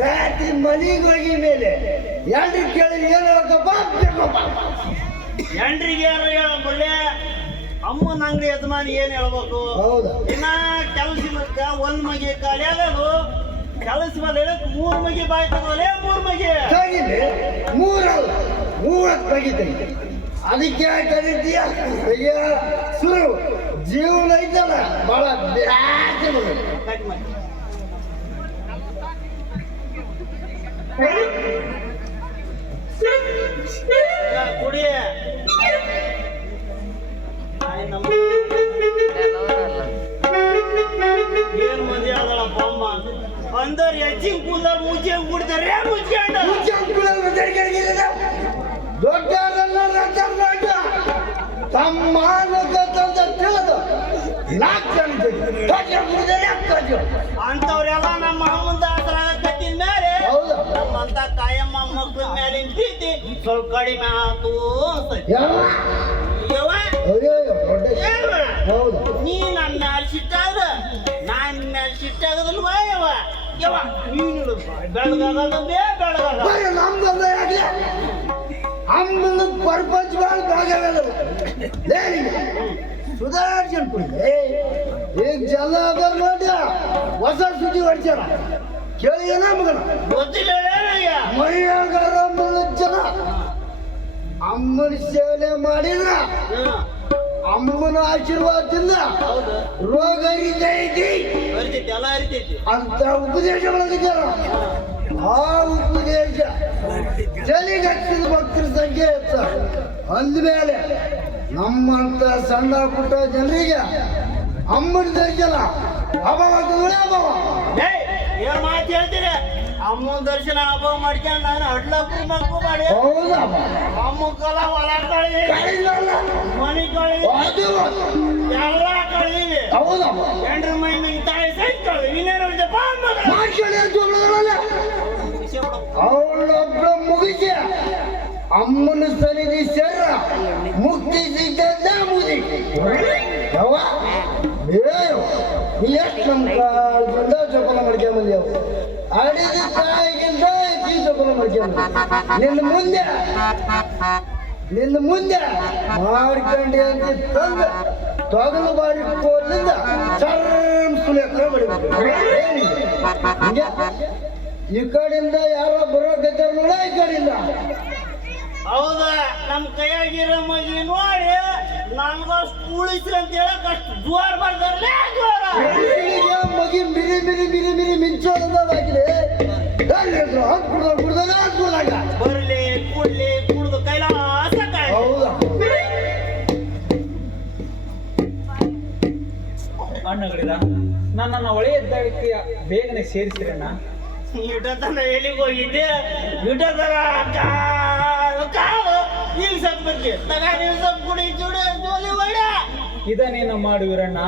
ರಾತ್ರಿ ಮನೆಗೆ ಹೋಗಿ ಮೇಲೆ ಎಲ್ರು ಕೇಳಿ ಏನು ಹೇಳ್ಕಪ್ಪ ಎಂಡ್ರಿಗೆ ಯಾರು ಹೇಳ ಒಳ್ಳೆ ಅಮ್ಮನ ಅಂಗಡಿ ಯಜಮಾನಿ ಏನ್ ಹೇಳ್ಬೇಕು? ಹೌದಾ? ದಿನ ಕೆಲಸ ಒಂದ್ ಮಗಿ ಖಾಲಿ ಆಗೋದು ಕೆಲಸ ಮೇಲೆ ಮೂರ್ ಮಗಿ ಬಾಯ್ ತಗೋಲೆ ಮೂರ್ ಮಗಿ. ತೆಗಿದೆ ಮೂರಲ್ಲ ಮೂವತ್ತು ತೆಗಿತೀನಿ ಅದಕ್ಕೆ ಕರೀತೀಯ? ಅಯ್ಯ ಸುರು ಜೀವನ ಐತಲ್ಲ ಬಹಳ. ಕಟ್ ಮಾಡಿ. ಅಂದರ್ ಹೆಚ್ಚಿನ ಕೂದ ಮುಚ್ಚಿ ಕುಡ್ತಾರೆ ಮುಚ್ಕೊಂಡು ಮಾಡು. ತಮ್ಮ ತಿಳಿದು. ನಾಲ್ಕು ಜನ. ದೊಡ್ಡ ಅಂತವ್ರೆಲ್ಲ ನಮ್ಮ ಅಮ್ಮಂದ ಆತರ ಕಟ್ಟಿದ ಮೇಲೆ? ನಮ್ಮಂತ ಕಾಯಮ್ಮ ಮಕ್ಕಳ ಮೇಲೆ ಪ್ರೀತಿ ಸ್ವಲ್ಪ ಕಡಿಮೆ ಆತು ದೊಡ್ಡ? ನೀ ನನ್ನ ಮ್ಯಾಲ ಸಿಟ್ಟಾದ್ರ ನಾನ್ ಸಿಟ್ಟಾಗದಲ್ವಾ? ಯವ್ವ ನೀನು ಬೆಳಗಾಗದ ಬೆಳಗಾಗ ನಮ್ದಲ್ಲ ಯಾಕೆ? ಅಮ್ಮನ ಈಗ ಜನ ಅದ ನೋಡಿ ಹೊಸ ಸುದ್ದಿ ಹೊಡ್ಸ್ಯಾರ. ಕೇಳಿ ಏನ ಮಗನ? ಗೊತ್ತಿಲ್ಲ ಮೈಯಾಗಾರ ಜನ. ಅಮ್ಮನ ಸೇವನೆ ಮಾಡಿದ್ರ ಅಮ್ಮನ ಆಶೀರ್ವಾದದಿಂದ ರೋಗ ಐತಿ ಅರಿತೈತಿ ಎಲ್ಲ ಅರಿತೈತಿ ಅಂತ ಉಪದೇಶ ಮಾಡಿದ್ದಾರ ಆ ಉಪದೇಶ ಹಚ್ಚಿದ ಭಕ್ತರ ಸಂಖ್ಯೆ ಹೆಚ್ಚ. ಅಂದಮೇಲೆ ನಮ್ಮಂತ ಸಣ್ಣ ಪುಟ್ಟ ಜನರಿಗೆ ಅಮ್ಮನ ದರ್ಶನ ಅಭಾವ ಅಭಾವ ಏನ್ ಮಾತು ಹೇಳ್ತೀರಿ? ಅಮ್ಮನ ದರ್ಶನ ಅಭಾವ ಮಾಡ್ಕೊಂಡು ನಾನು ಹಡ್ಲಪ್ಪು ಮಕ್ಕು ಮಾಡಿ. ಹೌದಾ? ಅಮ್ಮ ಕಲ ಹೊಲ ಕಳಿ. ಮನಿ ಕಳಿ. ಎಲ್ಲ ಕಳೀವಿ ಹೌದಮ್ಮ ಎಂಡ್ರ ಮೈ ನಿಂಗೆ ತಾಯಿ ಸೈತ್ ಕಳಿ. ಇನ್ನೇನು ಹೇಳೋದಲ್ಲ. ಅವಳೊಬ್ಬ ಮುಗಿಸಿ. ಅಮ್ಮನ ಸನ್ನಿಧಿ ಸೇರ. ಮುಕ್ತಿ ಸಿಗ್ತದ ಮುಗಿ ನೀ ಎಷ್ಟು ನಮ್ಮ ಕಾಲ್ದಿಂದ ಜೋಪಾನ ಮಾಡ್ಕೊಂಬಂದ್ಯಾವ ಅಡಿದ ತಾಯಿಗಿಂತ ಹೆಚ್ಚಿ ಜೋಪಾನ ಮಾಡ್ಕೊಂಬ ನಿನ್ನ ಮುಂದೆ ನಿನ್ನ ಮುಂದೆ ಮಾಡ್ಕೊಂಡೆ ಅಂತ ತಂದ ತೊಗಲು ಬಾರಿ ಕೋಲಿಂದ ಚರ್ಮ್ ಸುಲಿಯಕ್ಕ ಈ ಕಡೆಯಿಂದ ಯಾರೋ ಬರೋ ಬರೋಕತ್ತಾರ ನೋಡ ಈ ಕಡೆಯಿಂದ. ಹೌದಾ? ನಮ್ ಕೈಯಾಗಿರೋ ಮಗಿ ನೋಡಿ ನನ್ಗಷ್ಟು ಉಳಿಸ್ರಿ ಅಂತ ಹೇಳಕ್ ಅಷ್ಟು ಜೋರ್ ಬರ್ತಾರಲ್ಲ ಜೋರ. ಬಿಸಿಲಿಗೆ ಮಗಿ ಮಿರಿ ಮಿರಿ ಮಿರಿ ಮಿರಿ ಮಿಂಚೋದಾಗಿದೆ ಎಲ್ಲಿದ್ರು ಹಂಗೆ ಕುಡ್ದ ಕುಡ್ದಲ್ಲ ಕುಡ್ದಾಗ ಬರ್ಲಿ ಕುಡ್ಲಿ ಕುಡ್ದು ಕೈಲಾಸ ಕಾಯ್ ಹೌದಾ? ಅಣ್ಣಗಳಿದ ನನ್ನನ್ನು ಒಳೆಯದ್ದಾಳಿಕೆಯ ಬೇಗನೆ ಸೇರಿಸಿರಣ್ಣ ಇಟತನ ಎಲ್ಲಿಗೆ ಹೋಗಿದ್ದೆ? ಇಟತನ ಕಾಲು ಕಾಲು. ಈಗ ಸತ್ ಬರ್ತಿ ತಗ ನೀವು ಸಪ್ ಕುಡಿ ಚೂಡ ಜೋಲಿ ಒಡ. ಇದನ್ನೇನು ಮಾಡುವಿರಣ್ಣ.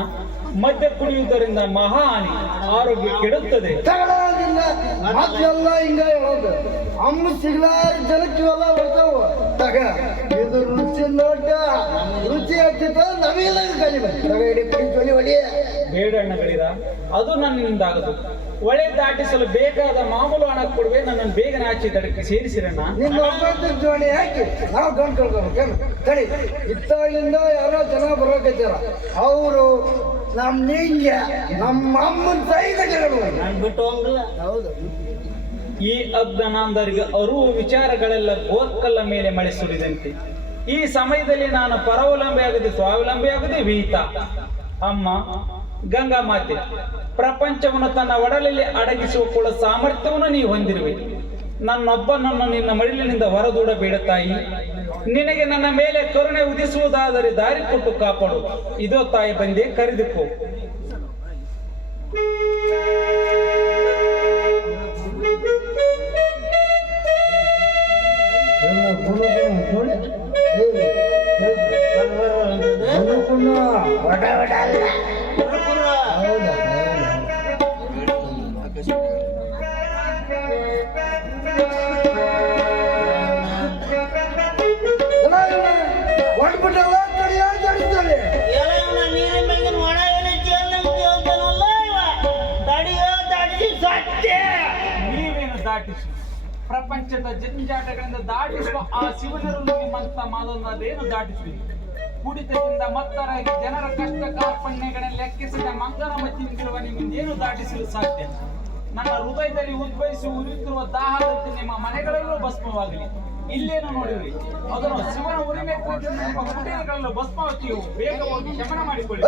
ಮದ್ಯ ಕುಡಿಯುವುದರಿಂದ ಮಹಾ ಹಾನಿ ಆರೋಗ್ಯ ಕೆಡುತ್ತದೆ. ತಗೊಳ್ಳೋದಿಲ್ಲ ಮೊದ್ಲೆಲ್ಲ ಹಿಂಗ ಹೇಳೋದು. ಅಮ್ಮ ಸಿಗ್ಲಾರ ಜನಕ್ಕೆ ಇವೆಲ್ಲ ಬರ್ತಾವ ತಗ ಇದು ರುಚಿ ನೋಟ ರುಚಿ ಆಗ್ತಿತ್ತು ನಮಗೆಲ್ಲ ಕಲಿಮೆ ತಗ ಇಡೀ ಕುಡಿ ಜೋಲಿ ಹೊಡಿ ಬೇಡಣ್ಣಗಳಿದ ಅದು ನನ್ನಿಂದಾಗದು ಒಳೆ ದಾಟಿಸಲು ಬೇಕಾದ ಮಾಮೂಲು ಹಣ ಕೊಡುವೆ ನನ್ನನ್ನು ಬೇಗನೆ ಆಚೆ ದಡಕ್ಕೆ ಸೇರಿಸಿರಣ್ಣ. ನಿನ್ನ ಒಬ್ಬಂತ ಜೋಡಿ ಹಾಕಿ ನಾವು ಗಂಡು ಕಳ್ಕೊಬೇಕೇನು ತಡಿ. ಇತ್ತಾಗಿಂದ ಯಾರೋ ಜನ ಬರೋಕತ್ತಾರ ಅವರು ನಮ್ಮ ನಿಂಗೆ ನಮ್ಮ ಅಮ್ಮನ ತಾಯಿ ಕೇಳಬಹುದು ನಾನು ಬಿಟ್ಟು ಹೋಗಲ್ಲ ಹೌದು. ಈ ಅಬ್ದನಾಂದರಿಗೆ ಅರುವ ವಿಚಾರಗಳೆಲ್ಲ ಗೋತ್ಕಲ್ಲ ಮೇಲೆ ಮಳೆ ಸುರಿದಂತೆ. ಈ ಸಮಯದಲ್ಲಿ ನಾನು ಪರಾವಲಂಬಿ ಆಗದೆ ಸ್ವಾವಲಂಬಿ ಆಗದೆ ವೀತ. ಅಮ್ಮ ಗಂಗಾ ಮಾತೆ ಪ್ರಪಂಚವನ್ನು ತನ್ನ ಒಡಲಲ್ಲಿ ಅಡಗಿಸುವ ಕುಳ ಸಾಮರ್ಥ್ಯವನ್ನು ನೀವು ಹೊಂದಿರುವೆ ನನ್ನೊಬ್ಬನನ್ನು ನಿನ್ನ ಮಡಿಲಿನಿಂದ ಹೊರದೂಡಬೇಡ ತಾಯಿ ನಿನಗೆ ನನ್ನ ಮೇಲೆ ಕರುಣೆ ಉದಿಸುವುದಾದರೆ ದಾರಿ ಕೊಟ್ಟು ಕಾಪಾಡು ಇದೋ ತಾಯಿ ಬಂದೆ ಕರೆದುಕೋ ಒಡ ಒಡ ಅಲ್ಲ ಹೌದಾ ಹೌದಾ ದಾಟಿಸು? ಪ್ರಪಂಚದ ಜಂಜಾಟಗಳಿಂದ ದಾಟಿಸುವ ಆ ಶಿವನರು ನಿಮ್ಮಂತ ಮಾದನ್ನು ಅದೇನು ದಾಟಿಸುವುದು? ಕುಡಿತದಿಂದ ಮತ್ತರಾಗಿ ಜನರ ಕಷ್ಟ ಕಾರ್ಪಣ್ಯಗಳನ್ನು ಲೆಕ್ಕಿಸಿದ ಮಂಗನ ಮಚ್ಚಿ ನಿಂತಿರುವ ನಿಮ್ಮಿಂದೇನು ದಾಟಿಸಲು ಸಾಧ್ಯ? ನನ್ನ ಹೃದಯದಲ್ಲಿ ಉದ್ಭವಿಸಿ ಉರಿಯುತ್ತಿರುವ ದಾಹದಂತೆ ನಿಮ್ಮ ಮನೆಗಳಲ್ಲೂ ಭಸ್ಮವಾಗಲಿ. ಇಲ್ಲೇನು ನೋಡಿರಿ ಅದನ್ನು ಶಿವನ ಉರಿಮೆ ನಿಮ್ಮ ಕುಟೀರಗಳಲ್ಲೂ ಭಸ್ಮಾವತಿಯು ಬೇಗ ಹೋಗಿ ಶಮನ ಮಾಡಿಕೊಳ್ಳಿ.